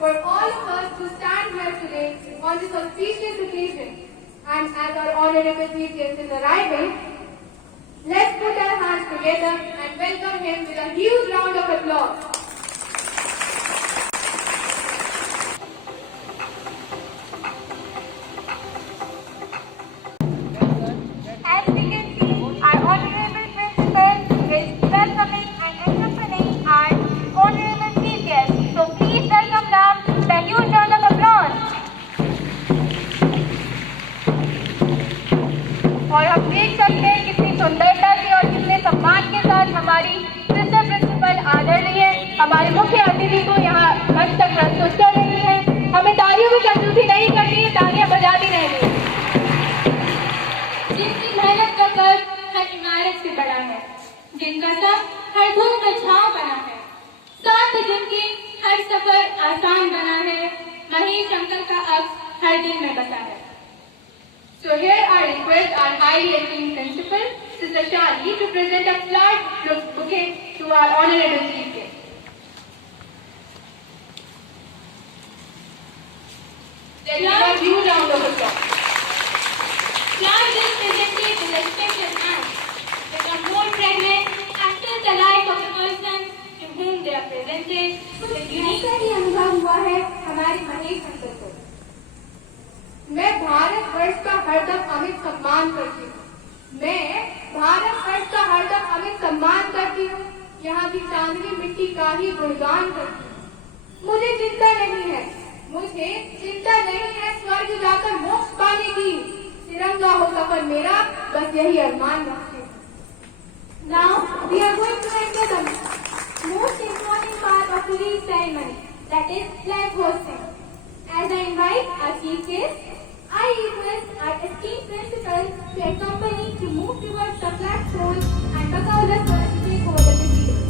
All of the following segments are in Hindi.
for all of us to stand here today on this auspicious occasion. And as our honorable chief guest is arriving, let's put our hands together and welcome him with a huge round of applause. As we can see, our honorable principal is welcoming and accompanying our honorable chief guest. So please welcome them with a huge round of applause. और हम देख सकते हैं कितनी सुंदरता से और कितने सम्मान के साथ हमारी सिस्टर प्रिंसिपल आदरणीय हमारे मुख्य अतिथि को यहाँ मंच तक प्रस्तुत कर रही है। हमें तालियों की कंजूसी नहीं करनी है, तालियां बजाती रहनी है। जिनकी मेहनत का कद हर इमारत से बड़ा है, जिनका सब हर धूप में छांव बना है, साथ ही जिनकी हर सफर आसान बना है, वहीं शंकर का अक्स हर दिल में बसा है। So here I request our highly esteemed principal, Sister Shali, to present a flower bouquet to our honorable chief guest. Let's give a huge round of applause. Flowers is presented with a special hand, become more fragrant after the life of the person to whom they are presented. ऐसा ही अनुभव हुआ है हमारी महेश अंकल को। मैं भारत वर्ष का हरदम अमित सम्मान करती हूँ। यहाँ की चांदनी मिट्टी का ही गुणगान करती हूँ। मुझे चिंता नहीं है स्वर्ग जाकर मोक्ष पाने की। तिरंगा हो सफर मेरा, बस यही अरमान रखते हैं। Now we are going to enter the most important part of today's ceremony, that is flag hosting. As I invite our chief guest, I request our esteemed principal to accompany to move towards the flagpole and Bakaula sir to take over the proceedings.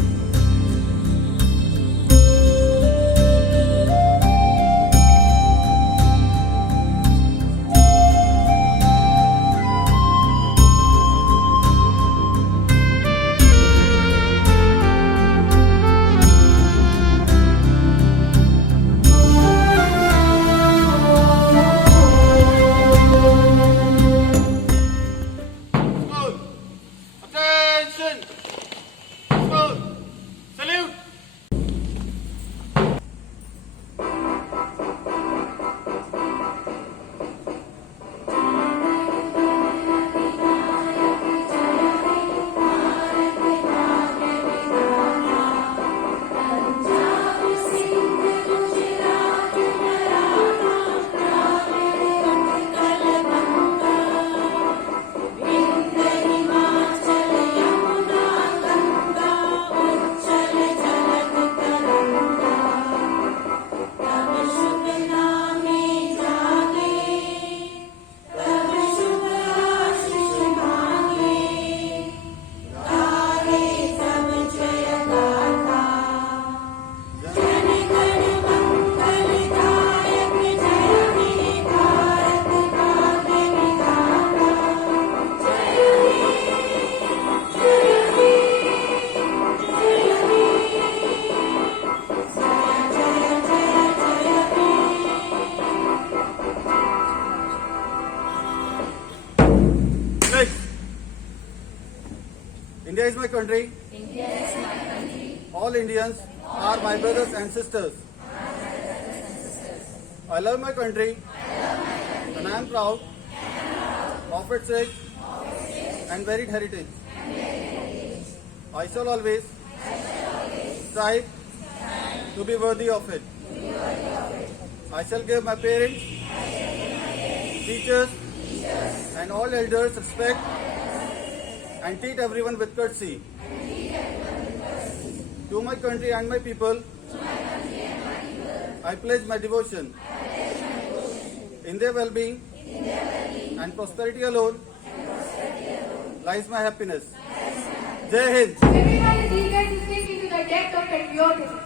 India is my country. India is my country. All Indians are my brothers and sisters. I love my country. And I am proud of its rich and varied heritage. I shall always strive to be worthy of it. I shall give my parents, teachers, and all elders respect and treat everyone with courtesy. To my country and my people, I pledge my devotion. In their well-being and prosperity alone lies my happiness. Jai Hind. Everyone is eager to sink into the depth of patriotism.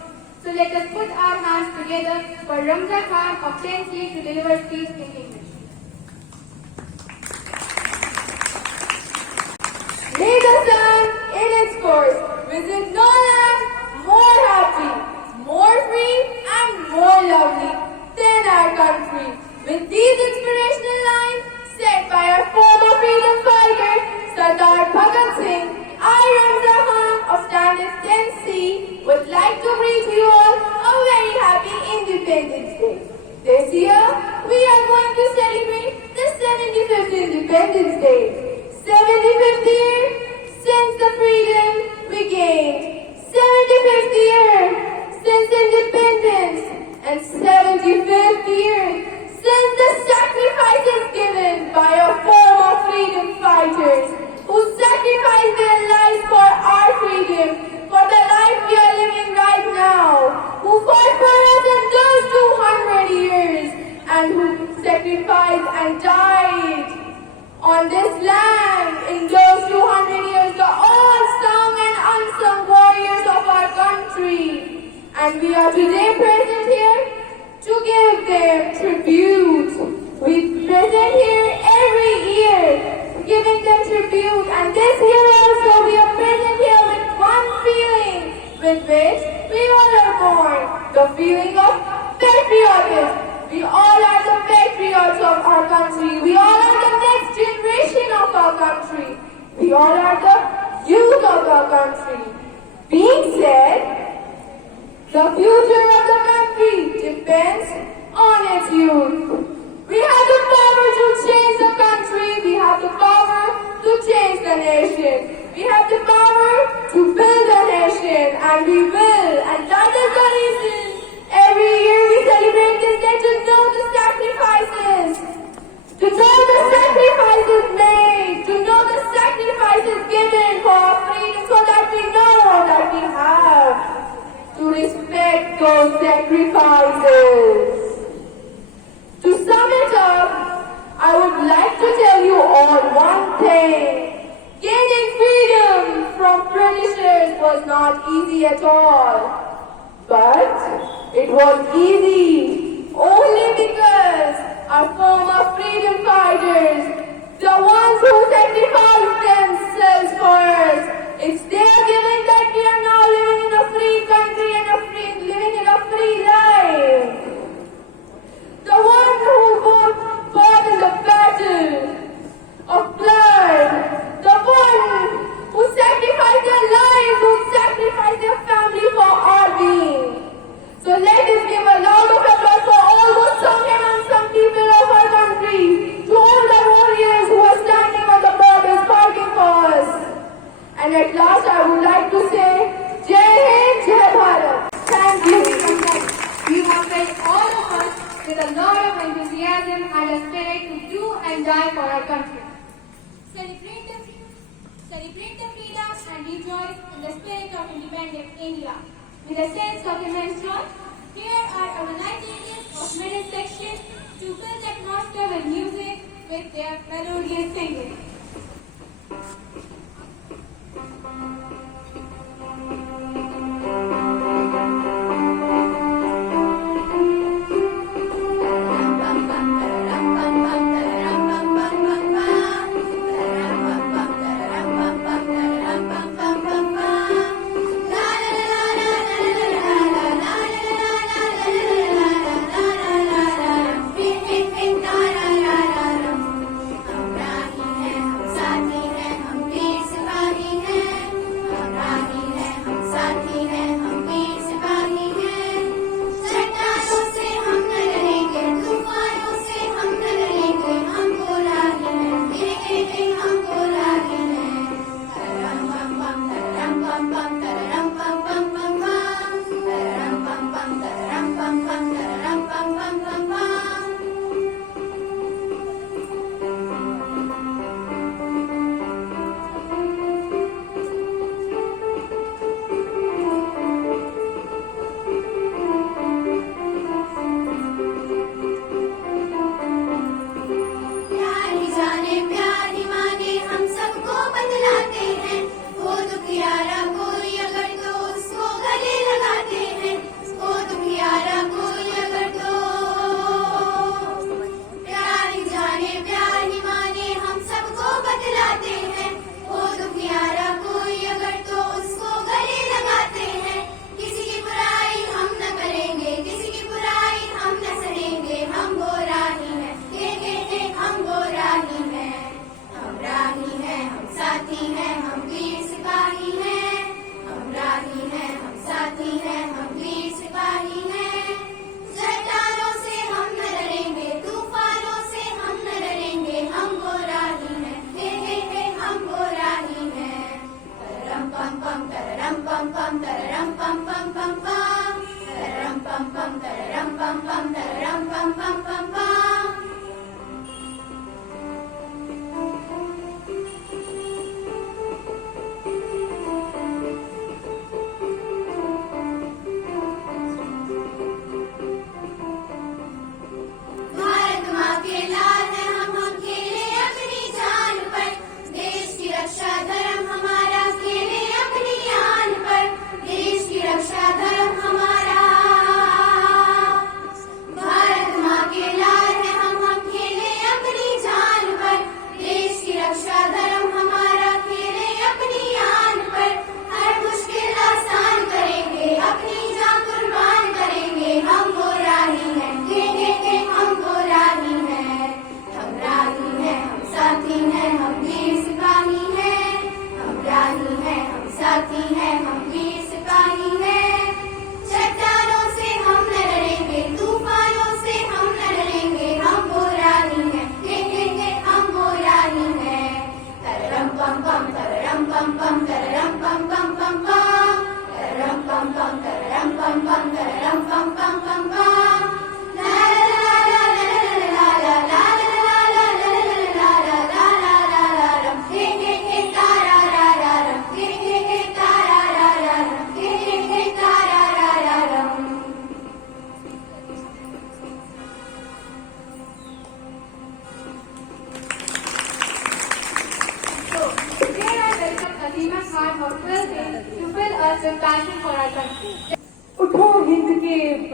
So let us put our hands together for Ramza Khan of 10th Street to deliver speech in English. May the sun in its course visit no land more happy, more free and more lovely greet you all a very happy Independence Day. This year, we are going to celebrate the 75th Independence Day. 75th year since the freedom we gained. 75th year since independence. And 75th year since the sacrifices given by our former freedom fighters who sacrificed their lives for our freedom, for the life we are living right now, who fought for us in those 200 years and who sacrificed and died on this land in those 200 years, the all sung and unsung warriors of our country. And we are today present here to give them tribute. We present here every year giving them tribute, and this year also we are present here with one feeling with which we all are born, the feeling of patriotism. We all are the patriots of our country. We all are the next generation of our country. We all are the youth of our country. Being said, the future of the country depends on its youth. We have the power to change the country. We have the power to change the nation. We have the power to build a nation, and we will. And that is the reason every year we celebrate this day, to know the sacrifices, to know the sacrifices made, to know the sacrifices given for our freedom, so that we know that we have to respect those sacrifices. To sum it up, I would like to tell you all one thing. Gaining freedom from Britishers was not easy at all. But it was easy only because our former freedom fighters, the ones who sacrificed themselves for us, it's their giving that we are now living in a free country and living in a free life. The one who fought in the battle of blood, the one who sacrificed their lives, who sacrificed their family for our being. So let us give a round of applause for all those sung and unsung people of our country, to all the warriors who are standing on the borders fighting for us. And at last I would like to say, Jai Hind, Jai Bharat. Thank you. You have filled all of us with a lot of enthusiasm and a spirit to do and die for our country. Celebrate the freedom and rejoice in the spirit of independent India. With a sense of immense joy, here are our Nightingales of middle section to fill the atmosphere with music with their melodious singing. Thank you.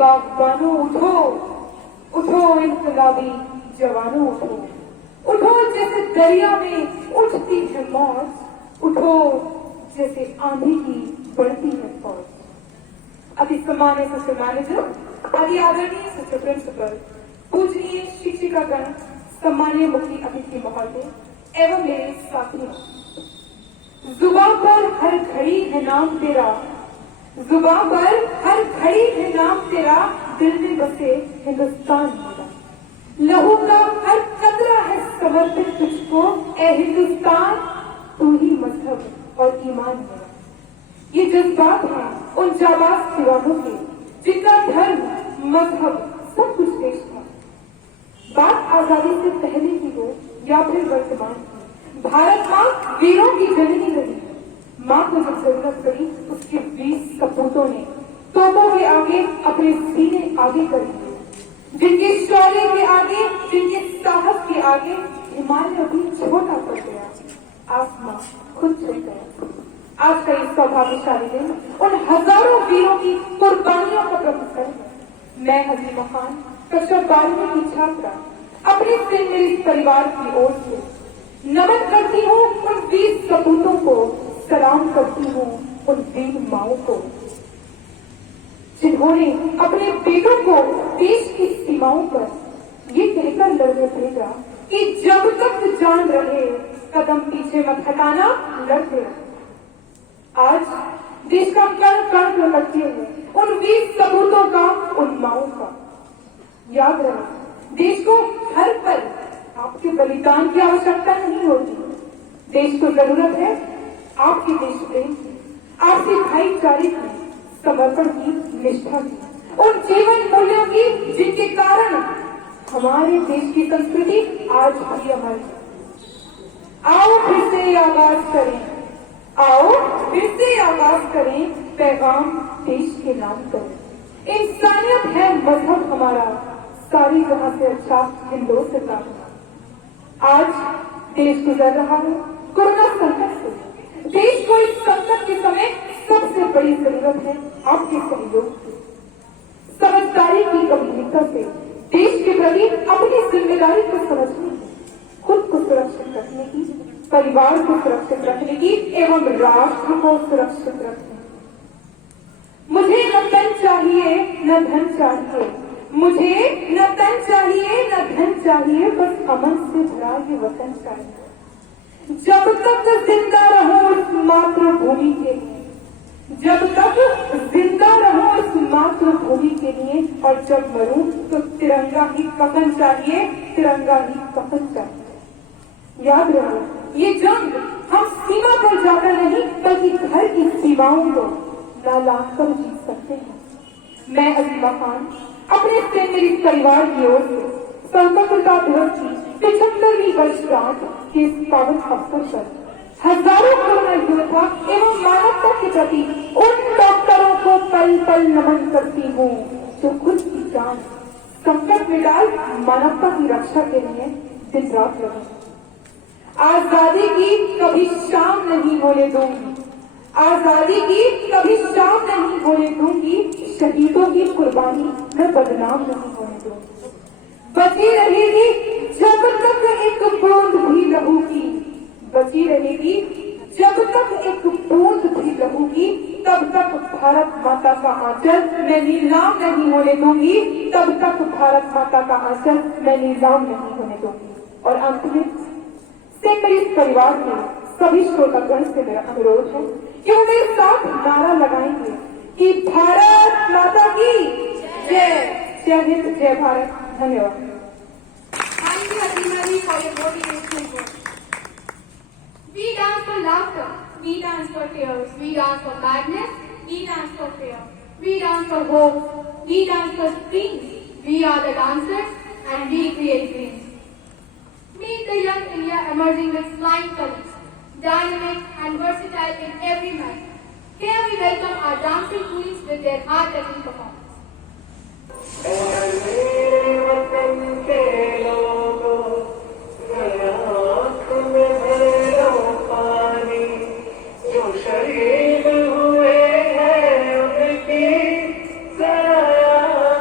बागबानों उठो, उठो इनकलाबी जवानों उठो, उठो जैसे दरिया में उठती है मौज, उठो जैसे आंधी की बढ़ती है फौज। अति सम्मानित सिस्टर मैनेजर, अति आदरणीय सिस्टर प्रिंसिपल, पूजनीय शिक्षिकागण, सम्मानीय मुख्य अतिथि महोदय एवं मेरे साथियों, जुबान पर हर घड़ी है नाम तेरा, जुबान पर हर घड़ी है नाम तेरा, दिल में बसे हिंदुस्तान मेरा, लहू का हर कतरा है समर्पित तुझको, ए हिंदुस्तान तू ही मजहब और ईमान मेरा। ये जज्बात हैं उन जाबाज दीवानों के जिनका धर्म मजहब सब कुछ देश था। बात आजादी से पहले की हो या फिर वर्तमान की, भारत माँ वीरों की जननी रही। माँ को जब जरूरत पड़ी उसके 20 सपूतों ने तोपों के आगे अपने सीने आगे कर दिए, जिनके शौर्य के आगे, जिनके साहस के आगे हिमालय भी छोटा पड़ गया, आसमां खुद झुक गया। आज का इस सौभाग्यशाली दिन उन हजारों वीरों की कुर्बानियों का प्रतीक है। मैं हजीमा खान, कक्षा 12वीं की छात्रा, अपने सेंट मेरीज परिवार की ओर से नमन करती हूँ उन 20 सपूतों को, सलाम करती हूँ उन वीर माओं को, जिन्होंने अपने बेटों को देश की सीमाओं पर ये कहकर लड़ने भेजा कि जब तक जान रहे कदम पीछे मत हटाना, लड़ते रहो। आज देश का कण कण लटके हैं उन 20 सपूतों का, उन माओं का। याद रहे, देश को हर पल आपके बलिदान की आवश्यकता नहीं होती, देश को जरूरत है आपके देश प्रेम की, आपसी भाईचारे की, समर्पण की, निष्ठा की, उन जीवन मूल्यों की जिनके कारण हमारे देश की संस्कृति आज भी अमर है। आओ फिर से आगाज करें, आओ फिर से आगाज करें, पैगाम देश के नाम करें। इंसानियत है मजहब हमारा, सारी जहां से अच्छा हिंदुस्तान का। आज देश गुजर रहा है कोरोना संकट से। देश को इस संकट के समय सबसे बड़ी जरूरत है आपके सहयोग की, समझदारी की, गंभीरता से देश के प्रति अपनी जिम्मेदारी को समझने की, खुद को सुरक्षित रखने की, परिवार को सुरक्षित रखने की एवं राष्ट्र को सुरक्षित रखने की। मुझे न तन चाहिए न धन चाहिए, मुझे न तन चाहिए न धन चाहिए, बस अमन से भरा ये वतन चाहिए। जब तक जिंदा रहो इस मातृभूमि के लिए, जब तक जिंदा रहो इस मातृभूमि के लिए, और जब मरूं तो तिरंगा ही कफन चाहिए, तिरंगा ही कफन चाहिए। याद रहो, ये जंग हम सीमा पर जाकर नहीं बल्कि घर की सीमाओं को ना लांघ कर जीत सकते हैं। मैं हजीमा खान अपने सेंट मेरीज परिवार की ओर से स्वतंत्रता दिवस की 75वीं वर्षगांठ के इस पावन अवसर पर हजारों कोरोना योद्धा एवं मानवता के प्रति उन डॉक्टरों को पल पल नमन करती हूँ जो खुद की जान संकट में डाल मानवता की रक्षा के लिए दिन रात लगे। आजादी की कभी शाम नहीं होने दूंगी, आजादी की कभी शाम नहीं होने दूंगी, शहीदों की कुर्बानी मैं बदनाम नहीं होने दूंगी। बची रहेगी जब तक एक बूंद भी लहू की, बची रहेगी जब तक एक बूंद भी लहू की, तब तक भारत माता का आंचल मैं नीलाम नहीं होने दूंगी, तब तक भारत माता का आंचल मैं नीलाम नहीं होने दूंगी। और अंत में सेंट मेरीज परिवार के सभी श्रोतागण से मेरा अनुरोध है कि वो मेरे साथ नारा लगाएंगे कि भारत माता की जय। जय हिंद, जय भारत। धन्यवाद। Thank you, Hajima ji, for your motivational words. We dance for laughter, we dance for tears, we dance for madness, we dance for fear, we dance for hope, we dance for dreams. We are the dancers and we create dreams. Meet the young India emerging with flying colors, dynamic and versatile in every manner. Here we welcome our dancing queens with their heart-touching performance. शहीद हुए हैं उनकी सराहना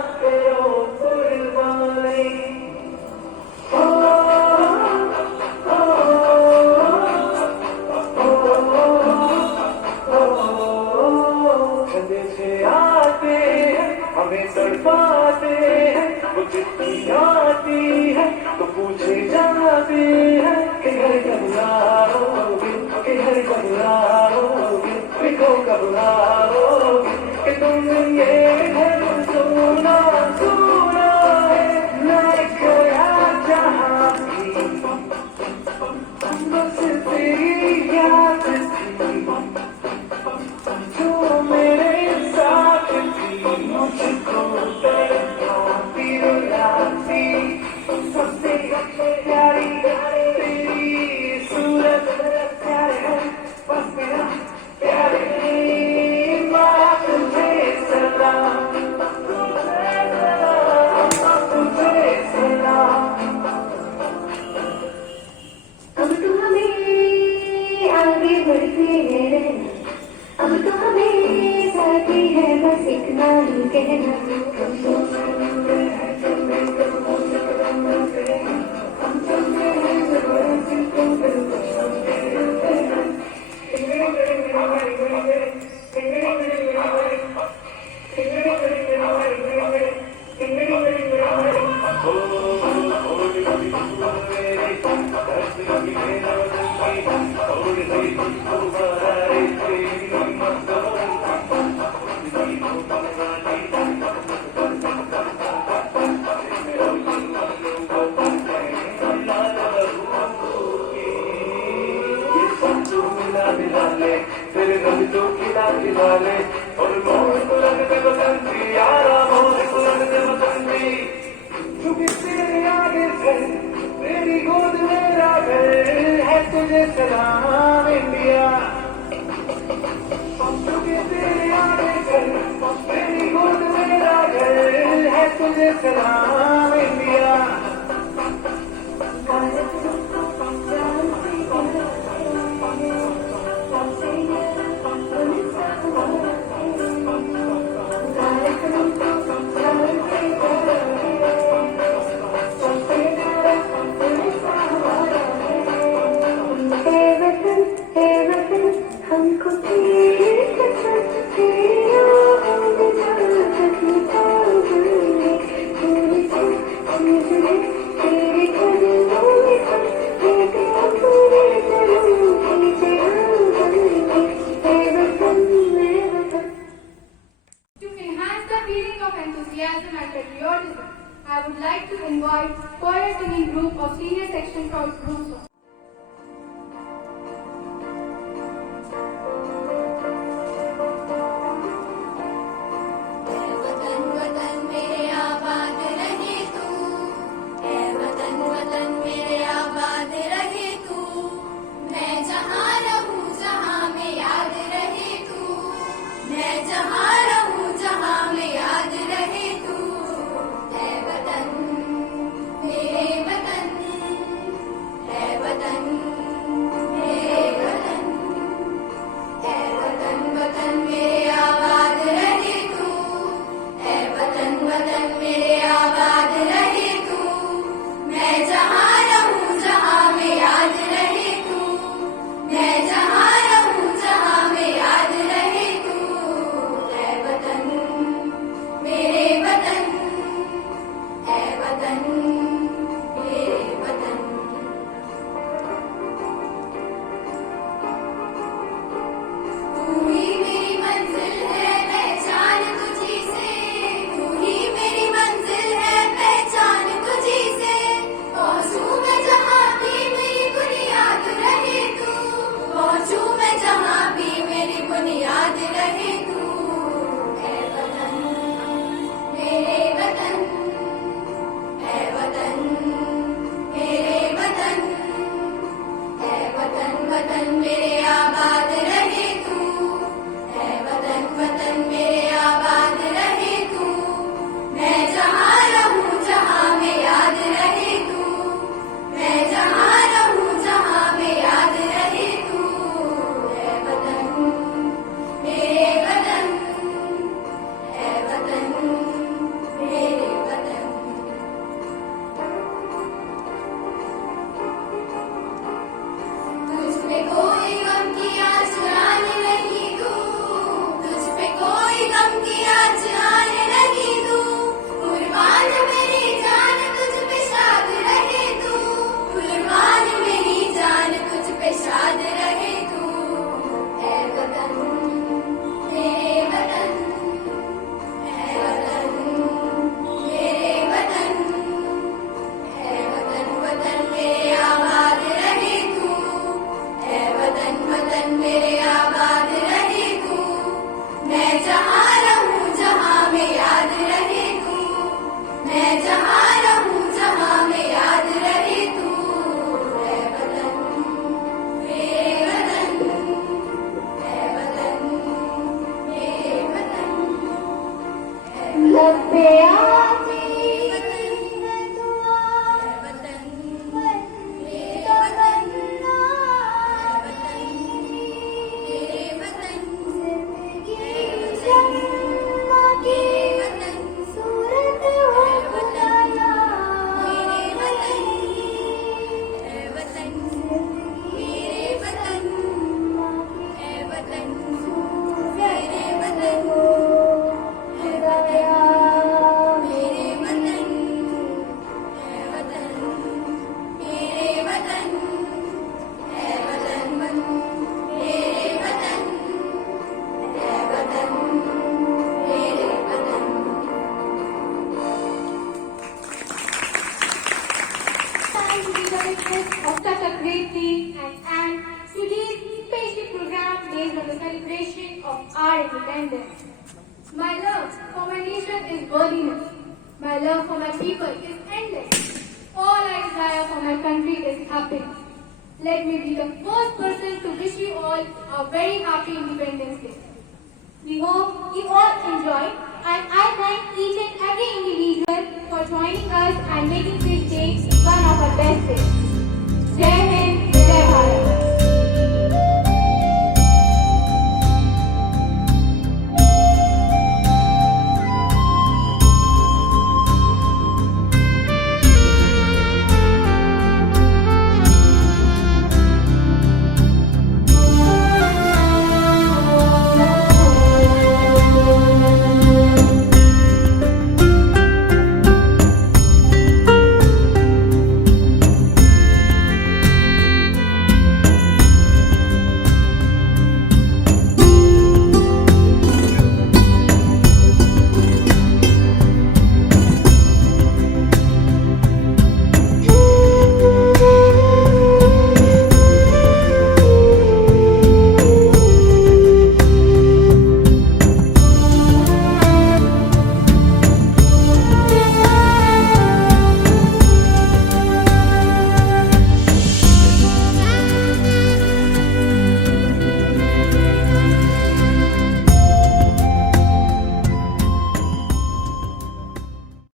हमें तड़पाते हैं वो चिट्ठी आती है तो पूछे जाते हैं कि घर कब आओगे, कि घर कब आओगे, लिखो कब आओगे, कि तुम ये घर सोना सोना है, मैं खोया जहाँ भी बस तेरी याद थी जो मेरे साथ थी, मुझको तड़पाती रुलाती, सबसे प्यारी तेरी सूरत प्यार है, बस मेरा प्यार है, माँ तुझे सलाम, तुझे सलाम। अब तो हमें आगे बढ़ते रहना, अब तो हमें साथी है बस इतना ही कहना। तेरे रंग तो खिला खिला ले और मोर को लगते बसंती यारा, मोर को लगते बसंती, क्योंकि तेरे आगे से तेरी गोद मेरा घर है, तुझे सलाम इंडिया, क्योंकि तेरे आगे से तेरी गोद मेरा घर है, तुझे सलाम इंडिया। हमको तेरे कसम तेरी आवाज़ तक निकालेंगे, तेरे चीज़ें तेरे कदमों में सब लेके अपने जन्म की जगह To enhance the feeling of enthusiasm and patriotism, I would like to invite choir singing group of senior section called Group. वतन वतन मेरे आबाद रहे तू, ऐ वतन वतन मेरे आबाद रहे तू, मैं जहाँ रहूँ जहाँ में याद रहे तू, मैं जहाँ रहूँ जहाँ में याद रहे तू, ऐ वतन मेरे वतन, ऐ witness of such a great day and today's special program based on the celebration of our independence. My love for my nation is worthiness. My love for my people is endless. All I desire for my country is happiness. Let me be the first person to wish you all a very happy Independence Day. We hope you all enjoy, and I thank each and every individual for joining us and making this day one of our best days. Jai